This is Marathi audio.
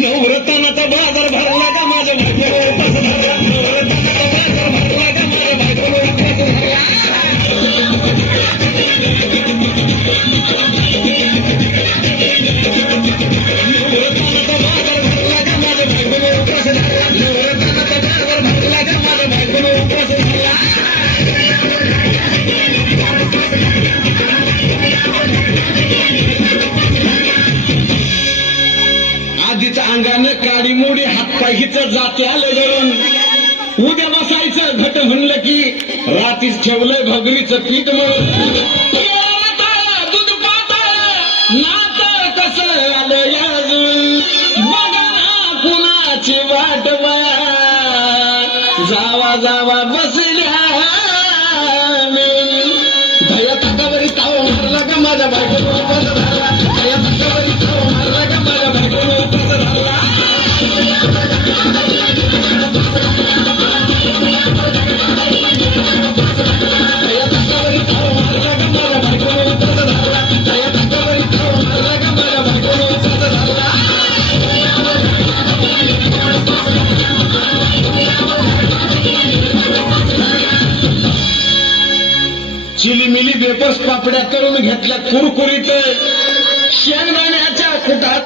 नवरत्नाचा बाजार भरला का माझ्या भाग्यावर उपास धरला. नवरत्नाचा बाजार भरला का माझ्या भाग्यावर उपास धरला. नवरत्नाचा बाजार भरला का माझ्या भाग्यावर उपास धरला. नवरत्नाचा बाजार भरला का माझ्या भाग्यावर उपास धरला. आधीच अंगानं काळी मोडी हातपायीचं जाते आलं गळून. उद्या बसायचं घट म्हणलं की रातीच ठेवलंय भगरीचं पीठ म्हणून. दूध पातळ नात कसं आलं याजून. बघा कुणाची वाट बया जावा जावा बसल्या भया ताटावरी ताव मारला का माझ्या बायकोला उपास धरला. भया ताटावरी ताव मारला का माझ्या बायकोला उपास धरला. भया ताटावरी ताव मारला का माझ्या बायकोला उपास धरला. भया ताटावरी ताव मारला का माझ्या बायकोला उपास धरला. चिलीमिली वेपर्स पापड्या करून घेतल्या कुरकुरीत शेंगदाण्याच्या कुटात.